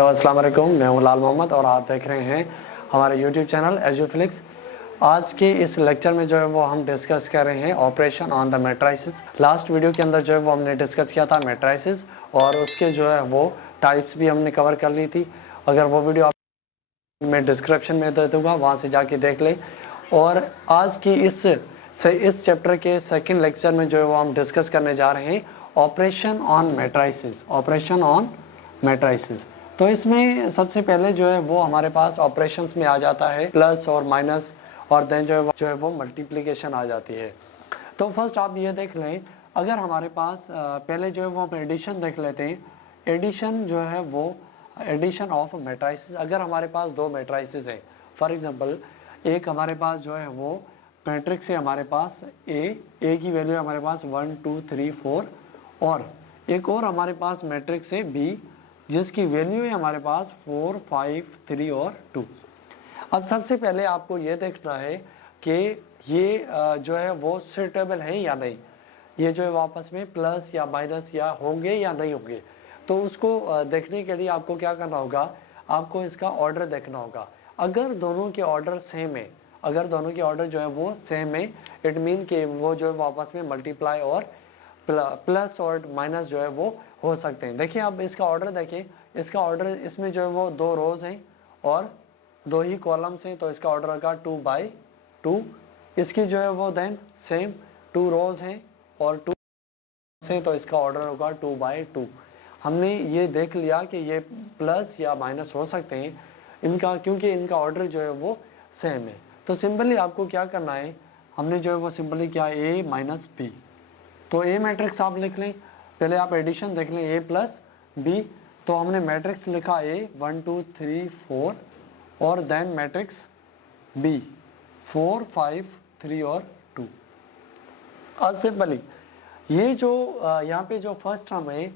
अस्सलाम वालेकुम, मैं हूं लाल मोहम्मद और आप देख रहे हैं हमारे यूट्यूब चैनल एजुफ्लिक्स। आज के इस लेक्चर में जो है वो हम डिस्कस कर रहे हैं operation on the matrices. Last video के अंदर जो है वो हमने डिस्कस किया था मैट्रिसेस और उसके जो है वो टाइप्स भी हमने कवर कर ली थी। अगर वो वीडियो आप मैं डिस्क्रिप्शन में दे दूंगा, वहाँ से जाके देख लें। और आज की इस चैप्टर के सेकंड लेक्चर में जो है वो हम डिस्कस करने जा रहे हैं operation on matrices. Operation on matrices, तो इसमें सबसे पहले जो है वो हमारे पास ऑपरेशंस में आ जाता है प्लस और माइनस, और देन जो है वो मल्टीप्लिकेशन आ जाती है। तो फर्स्ट आप ये देख लें, अगर हमारे पास पहले जो है वो हम एडिशन देख लेते हैं। एडिशन जो है वो एडिशन ऑफ मैट्रिसेस, अगर हमारे पास दो मैट्रिसेस हैं, फॉर एग्जांपल एक हमारे पास जो है वो मैट्रिक्स है हमारे पास ए की वैल्यू है हमारे पास 1 2 3 4, और एक और हमारे पास मैट्रिक्स है बी जिसकी वैल्यू है हमारे पास 4 5 3 और 2। अब सबसे पहले आपको ये देखना है कि ये जो है वो सुटेबल है या नहीं, ये जो है वापस में प्लस या माइनस या होंगे या नहीं होंगे। तो उसको देखने के लिए आपको क्या करना होगा, आपको इसका ऑर्डर देखना होगा। अगर दोनों के ऑर्डर सेम है, अगर दोनों के ऑर्डर जो है वो सेम है, इट मीन कि वो जो है वापस में मल्टीप्लाई और प्लस और माइनस जो है वो हो सकते हैं। देखिए अब इसका ऑर्डर देखिए, इसका ऑर्डर इसमें जो है वो दो रोज हैं और दो ही कॉलम्स हैं, तो इसका ऑर्डर होगा 2/2। इसकी जो है वो देन सेम 2 रोज हैं और 2 से, तो इसका ऑर्डर होगा 2/2। हमने ये देख लिया कि ये प्लस या माइनस हो सकते हैं इनका, क्योंकि इनका ऑर्डर जो है वो सेम है। तो सिंपली आपको क्या करना है, हमने जो है वो सिंपली क्या ए माइनस बी, तो ए मैट्रिक्स आप लिख लें। पहले आप एडिशन देख लें ए प्लस बी, तो हमने मैट्रिक्स लिखा ए 1 2 3 4 और देन मैट्रिक्स बी 4 5 3 और 2। अब सिंपली ये जो यहाँ पे जो फर्स्ट टर्म है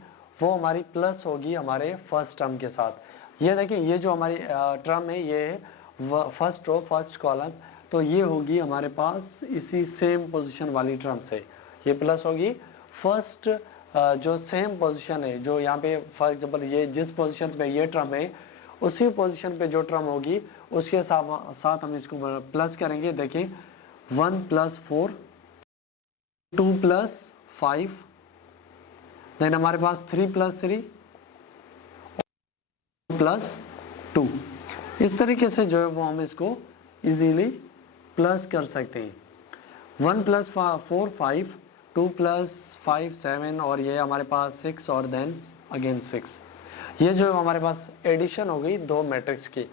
वो हमारी प्लस होगी हमारे फर्स्ट टर्म के साथ। ये देखिए ये जो हमारी टर्म है ये है फर्स्ट रो फर्स्ट कॉलम, तो ये होगी हमारे पास इसी सेम पोजीशन वाली टर्म से, ये प्लस होगी फर्स्ट जो सेम पोजीशन है, जो यहाँ पे फॉर एग्जांपल ये जिस पोजीशन पे ये टर्म है उसी पोजीशन पे जो टर्म होगी उसके साथ हम इसको प्लस करेंगे। देखिए 1 + 4 2 + 5, देन हमारे पास 3 + 3 + 2। इस तरीके से जो है वो हम इसको इजीली प्लस कर सकते हैं। 1 + 4 5, 2 + 5 7, और ये हमारे पास 6 और देन अगेन 6। ये जो हमारे पास एडिशन हो गई दो मैट्रिक्स की।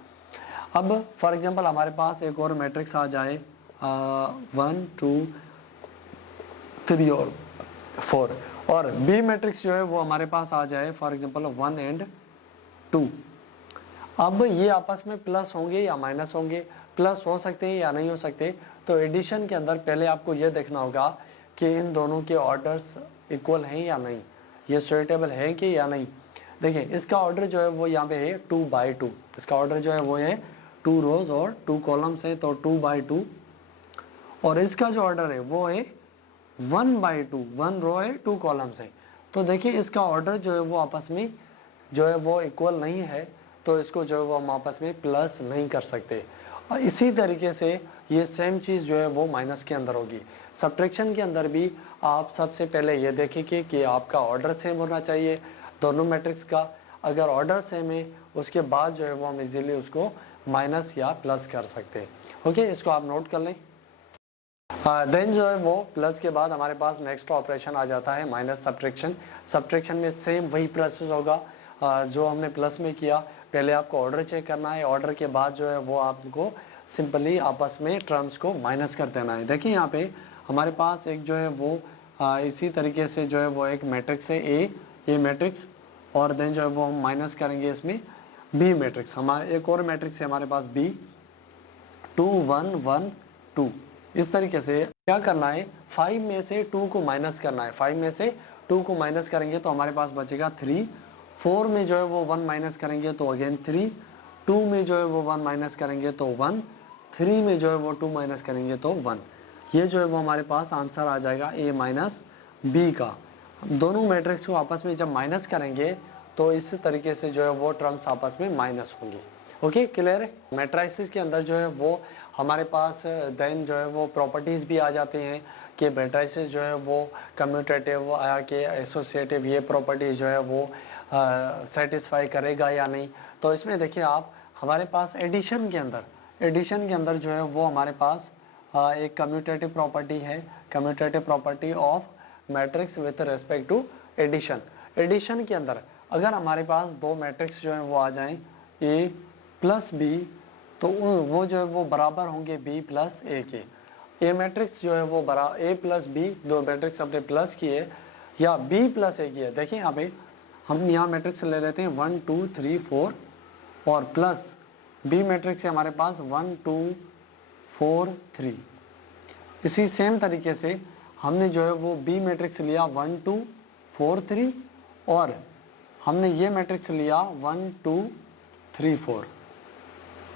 अब फॉर एग्जांपल हमारे पास एक और मैट्रिक्स आ जाए 1 2 3 और 4, और बी मैट्रिक्स जो है वो हमारे पास आ जाए फॉर एग्जांपल 1 और 2। अब ये आपस में प्लस होंगे या माइनस होंगे, प्लस हो सकते हैं या नहीं हो सकते। तो एडिशन के अंदर पहले आपको ये देखना होगा कि इन दोनों के ऑर्डर्स इक्वल हैं या नहीं, ये सुटेबल है कि या नहीं। देखिए इसका ऑर्डर जो है वो यहाँ पे है 2/2, इसका ऑर्डर जो है वो है 2 रोज और 2 कॉलम्स है, तो 2/2। और इसका जो ऑर्डर है वो है 1/2, 1 रो है 2 कॉलम्स है। तो देखिए इसका ऑर्डर जो है वो आपस में जो है वो इक्वल नहीं है, तो इसको जो है वो हम आपस में प्लस नहीं कर सकते। और इसी तरीके से ये सेम चीज़ जो है वो माइनस के अंदर होगी। सब्ट्रैक्शन के अंदर भी आप सबसे पहले ये देखेंगे कि आपका ऑर्डर सेम होना चाहिए दोनों मैट्रिक्स का। अगर ऑर्डर सेम है उसके बाद जो है वो हम इजीली उसको माइनस या प्लस कर सकते हैं। ओके, इसको आप नोट कर लें। देन जो है वो प्लस के बाद हमारे पास नेक्स्ट ऑपरेशन आ जाता है माइनस सब्ट्रैक्शन। सब्ट्रैक्शन में सेम वही प्रोसेस होगा जो हमने प्लस में किया। पहले आपको ऑर्डर चेक करना है, ऑर्डर के बाद जो है वो आपको सिंपली आपस में टर्म्स को माइनस कर देना है। देखिए यहाँ पे हमारे पास एक जो है वो इसी तरीके से जो है वो एक मैट्रिक्स है ए मैट्रिक्स, और देन जो है वो हम माइनस करेंगे इसमें बी मैट्रिक्स। हमारे एक और मैट्रिक्स है हमारे पास बी 2 1 1 2। इस तरीके से क्या करना है, 5 में से 2 को माइनस करना है। 5 में से 2 को माइनस करेंगे तो हमारे पास बचेगा 3। 4 में जो है वो 1 माइनस करेंगे तो अगेन 3। 2 में जो है वो 1 माइनस करेंगे तो 1। 3 में जो है वो 2 माइनस करेंगे तो 1। ये जो है वो हमारे पास आंसर आ जाएगा ए माइनस बी का। दोनों मैट्रिक्स को आपस में जब माइनस करेंगे तो इस तरीके से जो है वो टर्म्स आपस में माइनस होंगी। ओके, क्लियर है। मैट्राइसिस के अंदर जो है वो हमारे पास देन जो है वो प्रॉपर्टीज़ भी आ जाती हैं कि मैट्राइसिस जो है वो कम्यूटेटिव या कि एसोसिएटिव, ये प्रॉपर्टीज़ जो है वो सेटिस्फाई करेगा या नहीं। तो इसमें देखिए आप, हमारे पास एडिशन के अंदर जो है वो हमारे पास एक कम्यूटेटिव प्रॉपर्टी है, commutative property of matrix with respect to addition. Addition के अंदर अगर हमारे पास दो मैट्रिक्स जो है वो आ जाएं ए प्लस बी, तो वो जो है वो बराबर होंगे बी प्लस ए के। ए मैट्रिक्स जो है वो ए प्लस बी, दो मैट्रिक्स हमने प्लस किए, या बी प्लस ए किए। देखिए यहाँ पे हम यहाँ मैट्रिक्स ले लेते हैं 1 2 3 4 और प्लस बी मैट्रिक्स है हमारे पास 1 2 4 3। इसी सेम तरीके से हमने जो है वो बी मैट्रिक्स लिया 1 2 4 3 और हमने ये मैट्रिक्स लिया 1 2 3 4।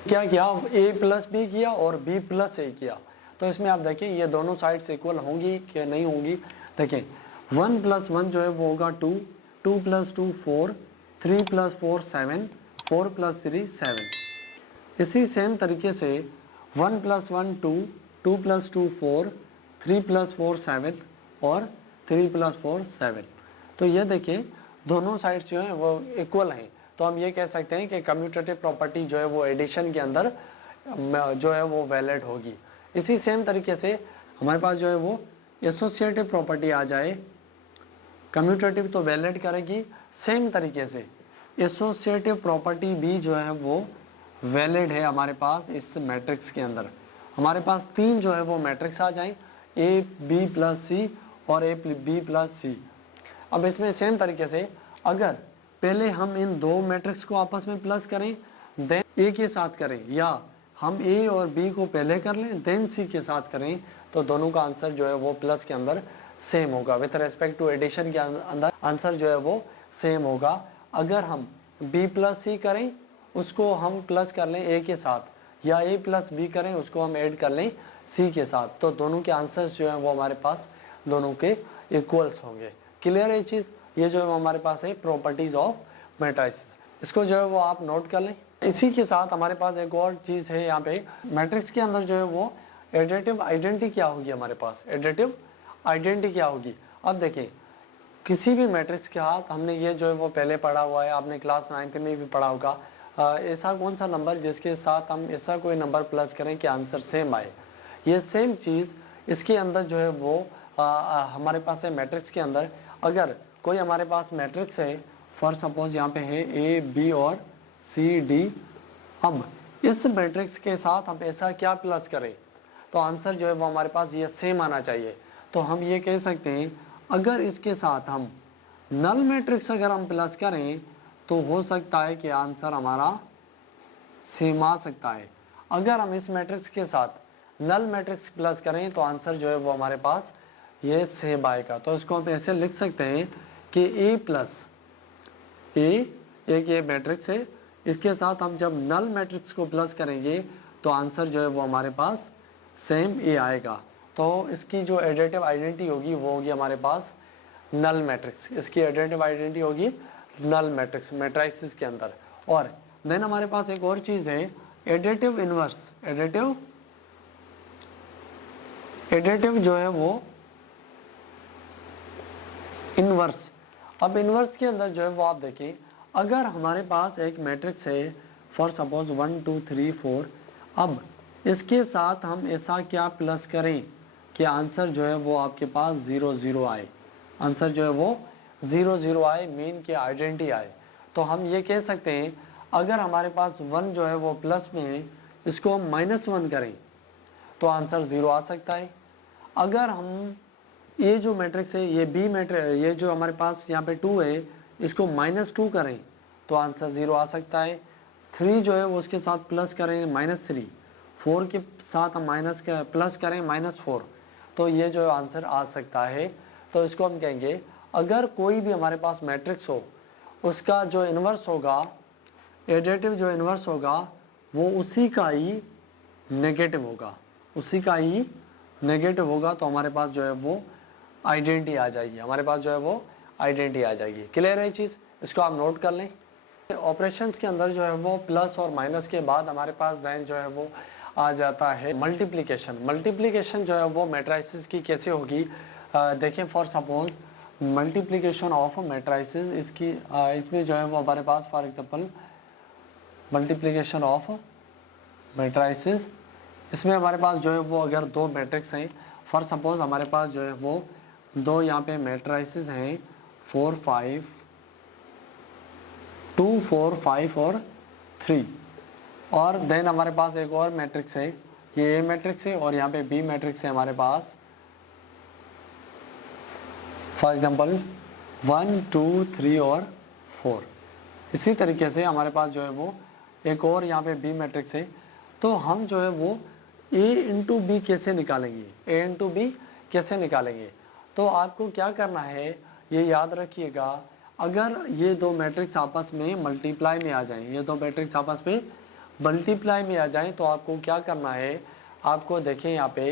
क्या किया, ए प्लस बी किया और बी प्लस ए किया। तो इसमें आप देखें ये दोनों साइड्स इक्वल होंगी कि नहीं होंगी। देखें 1 + 1 जो है वो होगा 2, 2 + 2 4, 3 + 4 7, 4 + 3 7। इसी सेम तरीके से 1 + 1 2, 2 + 2 4, 3 + 4 7 और 3 + 4 7। तो ये देखिए दोनों साइड्स जो हैं वो इक्वल हैं। तो हम ये कह सकते हैं कि कम्यूटेटिव प्रॉपर्टी जो है वो एडिशन के अंदर जो है वो वैलिड होगी। इसी सेम तरीके से हमारे पास जो है वो एसोसिएटिव प्रॉपर्टी आ जाए, कम्यूटेटिव तो वैलिड करेगी, सेम तरीके से एसोसिएटिव प्रॉपर्टी भी जो है वो वैलिड है हमारे पास इस मैट्रिक्स के अंदर। हमारे पास तीन जो है वो मैट्रिक्स आ जाएं, ए बी प्लस सी और ए बी प्लस सी। अब इसमें सेम तरीके से अगर पहले हम इन दो मैट्रिक्स को आपस में प्लस करें देन ए के साथ करें, या हम ए और बी को पहले कर लें देन सी के साथ करें, तो दोनों का आंसर जो है वो प्लस के अंदर सेम होगा। विथ रेस्पेक्ट टू एडिशन के अंदर आंसर जो है वो सेम होगा। अगर हम बी प्लस सी करें उसको हम प्लस कर लें ए के साथ, या ए प्लस बी करें उसको हम ऐड कर लें सी के साथ, तो दोनों के आंसर्स जो हैं वो हमारे पास दोनों के इक्वल्स होंगे। क्लियर है ये चीज़? ये जो है हमारे पास है प्रॉपर्टीज ऑफ मैट्रिक्स, इसको जो है वो आप नोट कर लें। इसी के साथ हमारे पास एक और चीज़ है यहाँ पे, मैट्रिक्स के अंदर जो है वो एडिटिव आइडेंटिटी क्या होगी हमारे पास, एडिटिव आइडेंटिटी क्या होगी। अब देखिए किसी भी मैट्रिक्स के साथ हमने ये जो है वो पहले पढ़ा हुआ है, आपने क्लास 9th में भी पढ़ा होगा, ऐसा कौन सा नंबर जिसके साथ हम ऐसा कोई नंबर प्लस करें कि आंसर सेम आए। ये सेम चीज़ इसके अंदर जो है वो हमारे पास है मैट्रिक्स के अंदर। अगर कोई हमारे पास मैट्रिक्स है, फॉर सपोज यहाँ पे है ए बी और सी डी, अब इस मैट्रिक्स के साथ हम ऐसा क्या प्लस करें तो आंसर जो है वो हमारे पास ये सेम आना चाहिए। तो हम ये कह सकते हैं अगर इसके साथ हम नल मैट्रिक्स अगर हम प्लस करें तो हो सकता है कि आंसर हमारा सेम आ सकता है। अगर हम इस मैट्रिक्स के साथ नल मैट्रिक्स प्लस करें तो आंसर जो है वो हमारे पास ये सेम आएगा। तो इसको हम ऐसे लिख सकते हैं कि ए प्लस ए एक ये मैट्रिक्स है, इसके साथ हम जब नल मैट्रिक्स को प्लस करेंगे तो आंसर जो है वो हमारे पास सेम ए आएगा। तो इसकी जो एडिटिव आइडेंटिटी होगी वो होगी हमारे पास नल मैट्रिक्स, इसकी एडिटिव आइडेंटिटी होगी नल मैट्रिक्स मैट्रिसेस के अंदर। और देन हमारे पास एक और चीज़ है एडिटिव इनवर्स, एडिटिव जो है वो इनवर्स। अब इनवर्स के अंदर जो है वो आप देखिए अगर हमारे पास एक मैट्रिक्स है फॉर सपोज 1 2 3 4, अब इसके साथ हम ऐसा क्या प्लस करें कि आंसर जो है वो आपके पास 0 0 आए, आंसर जो है वो 0 0 आए, मीन की आइडेंटिटी आए। तो हम ये कह सकते हैं अगर हमारे पास 1 जो है वो प्लस में है, इसको हम -1 करें तो आंसर 0 आ सकता है। अगर हम ये जो मैट्रिक्स है ये बी मैट्रिक्स, ये जो हमारे पास यहाँ पे 2 है, इसको -2 करें तो आंसर 0 आ सकता है। 3 जो है वो उसके साथ प्लस करें -3, 4 के साथ हम प्लस करें -4, तो ये जो आंसर आ सकता है। तो इसको हम कहेंगे अगर कोई भी हमारे पास मैट्रिक्स हो उसका जो इन्वर्स होगा, एडिटिव जो इन्वर्स होगा वो उसी का ही नेगेटिव होगा, उसी का ही नेगेटिव होगा, तो हमारे पास जो है वो आइडेंटिटी आ जाएगी, हमारे पास जो है वो आइडेंटिटी आ जाएगी। क्लियर है चीज़? इसको आप नोट कर लें। ऑपरेशंस के अंदर जो है वो प्लस और माइनस के बाद हमारे पास देन जो है वो आ जाता है मल्टीप्लिकेशन। मल्टीप्लिकेशन जो है वो मैट्रिसेस की कैसे होगी, देखें for suppose multiplication of matrices, इसकी इसमें जो है वो हमारे पास for example multiplication of matrices, इसमें हमारे पास जो है वो अगर दो मैट्रिक्स हैं, फॉर सपोज हमारे पास जो है वो दो यहाँ पे मैट्रिसेस हैं 4 5 2 4 5 और 3, और देन हमारे पास एक और मैट्रिक्स है, ये ए मैट्रिक्स है और यहाँ पे बी मैट्रिक्स है हमारे पास, फॉर एग्जांपल 1 2 3 और 4। इसी तरीके से हमारे पास जो है वो एक और यहाँ पे बी मैट्रिक्स है। तो हम जो है वो ए इंटू बी कैसे निकालेंगे, ए इंटू बी कैसे निकालेंगे, तो आपको क्या करना है ये याद रखिएगा। अगर ये दो मैट्रिक्स आपस में मल्टीप्लाई में आ जाएं, ये दो मैट्रिक्स आपस में मल्टीप्लाई में आ जाएं, तो आपको क्या करना है, आपको देखें यहाँ पे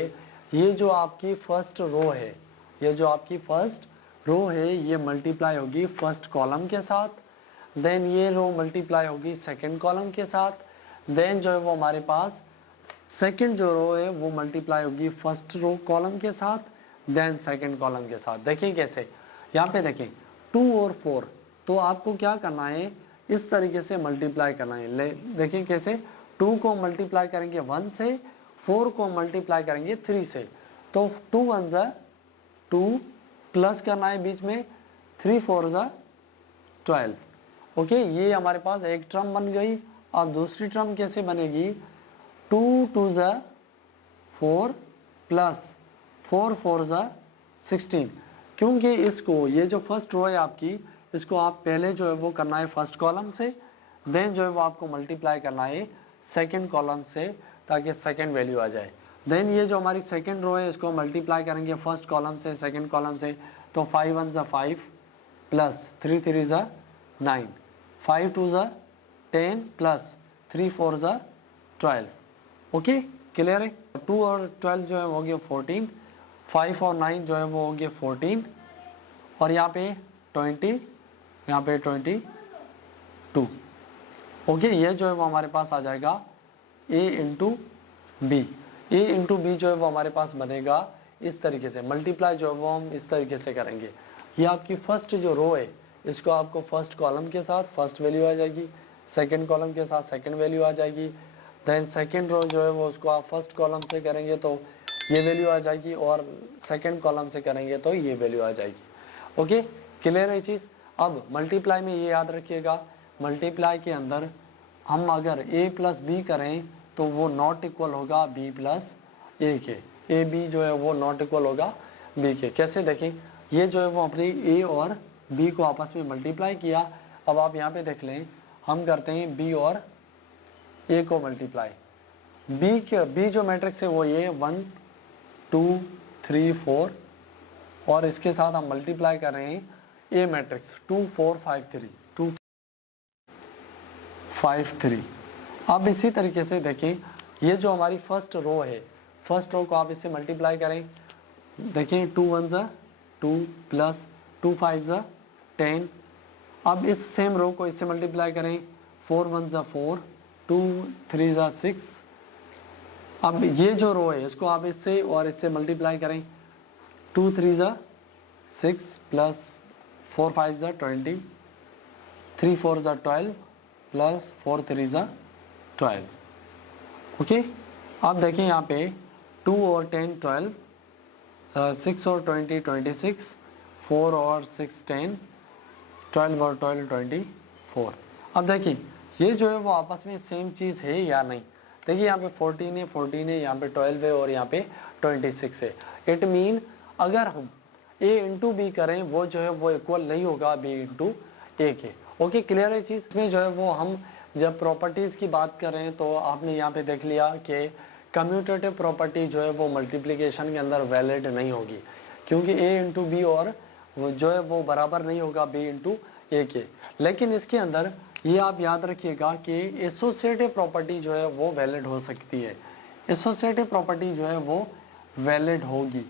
ये जो आपकी फर्स्ट रो है, ये जो आपकी फर्स्ट रो है ये मल्टीप्लाई होगी फर्स्ट कॉलम के साथ, देन ये रो मल्टीप्लाई होगी सेकंड कॉलम के साथ, देन जो है वो हमारे पास सेकंड जो रो है वो मल्टीप्लाई होगी फर्स्ट रो कॉलम के साथ, देन सेकंड कॉलम के साथ। देखें कैसे, यहाँ पे देखें 2 और 4, तो आपको क्या करना है इस तरीके से मल्टीप्लाई करना है। ले देखें कैसे, 2 को मल्टीप्लाई करेंगे 1 से, 4 को मल्टीप्लाई करेंगे 3 से, तो 2 1 ज़ा 2 प्लस करना है बीच में 3 4 ज़ा 12। ओके, ये हमारे पास एक टर्म बन गई। अब दूसरी टर्म कैसे बनेगी, 2 2 ज़ा 4 प्लस 4 4 ज़ा 16, क्योंकि इसको ये जो फर्स्ट रो है आपकी, इसको आप पहले जो है वो करना है फर्स्ट कॉलम से, देन जो है वो आपको मल्टीप्लाई करना है सेकंड कॉलम से, ताकि सेकंड वैल्यू आ जाए। देन ये जो हमारी सेकंड रो है इसको मल्टीप्लाई करेंगे फर्स्ट कॉलम से सेकंड कॉलम से, तो 5 1 ज़ा 5 प्लस 3 3 ज़ा 9, 5 2 ज़ा 10 प्लस 3 4 ज़ा 12। ओके, क्लियर है। 2 और 12 जो है वो हो गया 14, 5 और 9 जो है वो हो गया 14, और यहाँ पे 20, यहाँ पे 22। ओके, ये जो है वो हमारे पास आ जाएगा a into B. A into B जो है वो हमारे पास बनेगा इस तरीके से, मल्टीप्लाई जो है वो हम इस तरीके से करेंगे। ये आपकी फर्स्ट जो रो है इसको आपको फर्स्ट कॉलम के साथ फर्स्ट वैल्यू आ जाएगी, सेकंड कॉलम के साथ सेकंड वैल्यू आ जाएगी, देन सेकंड रो जो है वो उसको आप फर्स्ट कॉलम से करेंगे तो ये वैल्यू आ जाएगी, और सेकंड कॉलम से करेंगे तो ये वैल्यू आ जाएगी। ओके, क्लियर है चीज़। अब मल्टीप्लाई में ये याद रखिएगा, मल्टीप्लाई के अंदर हम अगर a प्लस बी करें तो वो नॉट इक्वल होगा b प्लस ए के, ए बी जो है वो नॉट इक्वल होगा b के। कैसे देखें, ये जो है वो अपनी a और b को आपस में मल्टीप्लाई किया। अब आप यहाँ पे देख लें, हम करते हैं b और a को मल्टीप्लाई, b जो मैट्रिक्स है वो ये 1 2 3 4, और इसके साथ हम मल्टीप्लाई कर रहे हैं a मैट्रिक्स 2 4 5 3 2 5 3। अब इसी तरीके से देखें, ये जो हमारी फर्स्ट रो है, फर्स्ट रो को आप इससे मल्टीप्लाई करें, देखें 2 1 ज़ा 2 प्लस 2 5 ज़ा 10। अब इस सेम रो को इससे मल्टीप्लाई करें, 4 1 ज़ा 4 2 3 ज़ा 6। अब ये जो रो है इसको आप इससे और इससे मल्टीप्लाई करें, 2 3 ज़ा 6 प्लस 4 5 ज़ा 20, 3 4 ज़ा 12 प्लस 4 3 ज़ा 12। ओके, अब देखें यहाँ पे 2 और 10 12, 6 और 20 26, 4 और 6 10, 12 और 12 24। अब देखिए ये जो है वो आपस में सेम चीज़ है या नहीं। देखिए यहाँ पे 14 है, यहाँ पे 12 है और यहाँ पे 26 है। इट मीन अगर हम a इंटू बी करें वो जो है वो इक्वल नहीं होगा b इंटू ए के। ओके, क्लियर है चीज़। इसमें जो है वो हम जब प्रॉपर्टीज़ की बात कर रहे हैं तो आपने यहाँ पे देख लिया कि कम्यूटेटिव प्रॉपर्टी जो है वो मल्टीप्लिकेशन के अंदर वैलिड नहीं होगी, क्योंकि a इंटू बी और वो जो है वो बराबर नहीं होगा b इंटू ए के। लेकिन इसके अंदर ये आप याद रखिएगा कि एसोसिएटिव प्रॉपर्टी जो है वो वैलिड हो सकती है, एसोसिएटिव प्रॉपर्टी जो है वो वैलिड होगी।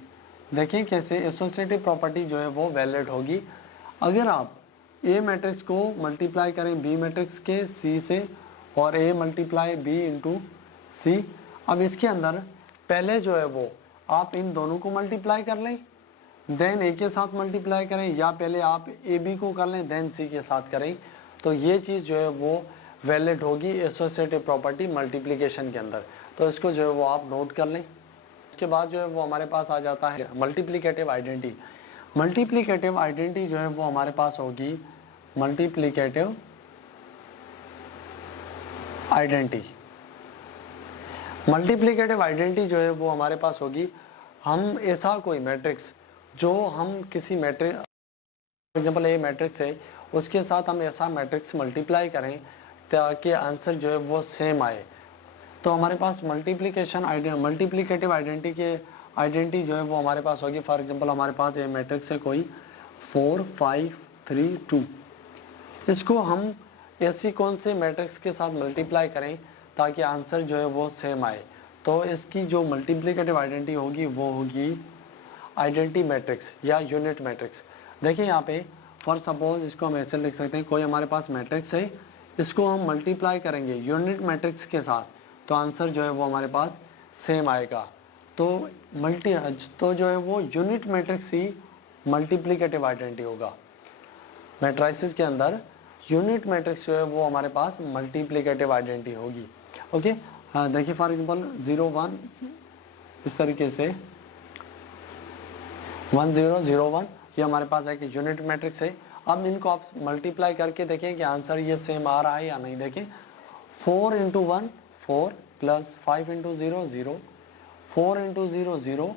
देखिए कैसे एसोसिएटिव प्रॉपर्टी जो है वो वैलिड होगी, अगर आप ए मैट्रिक्स को मल्टीप्लाई करें बी मैट्रिक्स के सी से, और ए मल्टीप्लाई बी इंटू सी। अब इसके अंदर पहले जो है वो आप इन दोनों को मल्टीप्लाई कर लें, देन ए के साथ मल्टीप्लाई करें, या पहले आप ए बी को कर लें देन सी के साथ करें। तो ये चीज़ जो है वो वैलिड होगी एसोसिएटिव प्रॉपर्टी मल्टीप्लिकेशन के अंदर। तो इसको जो है वो आप नोट कर लें। उसके बाद जो है वो हमारे पास आ जाता है मल्टीप्लिकेटिव आइडेंटिटी। मल्टीप्लिकेटिव आइडेंटिटी जो है वो हमारे पास होगी मल्टीप्लिकेटिव आइडेंटिटी। मल्टीप्लिकेटिव आइडेंटिटी जो है वो हमारे पास होगी, हम ऐसा कोई मैट्रिक्स जो हम किसी matrix for example A matrix है, उसके साथ हम ऐसा मैट्रिक्स मल्टीप्लाई करें ताकि आंसर जो है वो सेम आए। तो हमारे पास मल्टीप्लिकेटिव आइडेंटिटी जो है वो हमारे पास होगी। फॉर एग्जांपल हमारे पास ये मैट्रिक्स है कोई 4 5 3 2, इसको हम ऐसी कौन से मैट्रिक्स के साथ मल्टीप्लाई करें ताकि आंसर जो है वो सेम आए। तो इसकी जो मल्टीप्लिकेटिव आइडेंटिटी होगी वो होगी आइडेंटिटी मैट्रिक्स या यूनिट मैट्रिक्स। देखिए यहाँ पे फॉर सपोज इसको हम ऐसे लिख सकते हैं, कोई हमारे पास मैट्रिक्स है, इसको हम मल्टीप्लाई करेंगे यूनिट मैट्रिक्स के साथ, तो आंसर जो है वो हमारे पास सेम आएगा। तो जो है वो यूनिट मैट्रिक्स ही मल्टीप्लिकेटिव आइडेंटिटी होगा। मैट्रिसेस के अंदर यूनिट मैट्रिक्स जो है वो हमारे पास मल्टीप्लिकेटिव आइडेंटिटी होगी। ओके, देखिए फॉर एग्जांपल 0 1 इस तरीके से 1 0 0 1 ये हमारे पास एक यूनिट मैट्रिक्स है। अब इनको आप मल्टीप्लाई करके देखें कि आंसर ये सेम आ रहा है या नहीं। देखें 4 into 1 4 plus 5 into 0 0, 4 into 0 0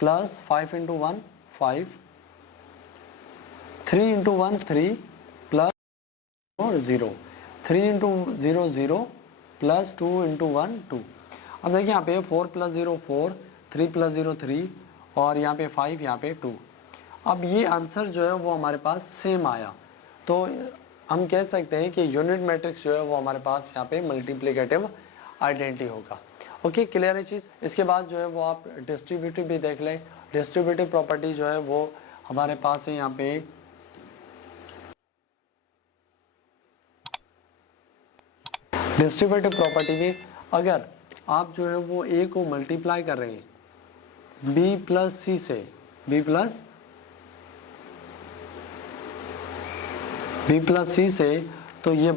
plus 5 into 1 5, 3 into 1 3 plus 0, 3 into 0 0 plus 2 into 1 2। अब देखिए यहाँ पे 4 प्लस 0 4, 3 प्लस 0 3, और यहाँ पे 5 यहाँ पे 2। अब ये आंसर जो है वो हमारे पास सेम आया, तो हम कह सकते हैं कि यूनिट मैट्रिक्स जो है वो हमारे पास यहाँ पे मल्टीप्लिकेटिव आइडेंटिटी होगा। ओके, क्लियर है चीज़। इसके बाद जो है वो आप डिस्ट्रीब्यूटिव भी देख लें। डिस्ट्रीब्यूटिव प्रॉपर्टी जो है वो हमारे पास है यहाँ पे डिस्ट्रीब्यूटिव प्रॉपर्टी में अगर आप जो है वो ए को मल्टीप्लाई कर रहे हैं बी प्लस सी से, बी प्लस सी से, तो ये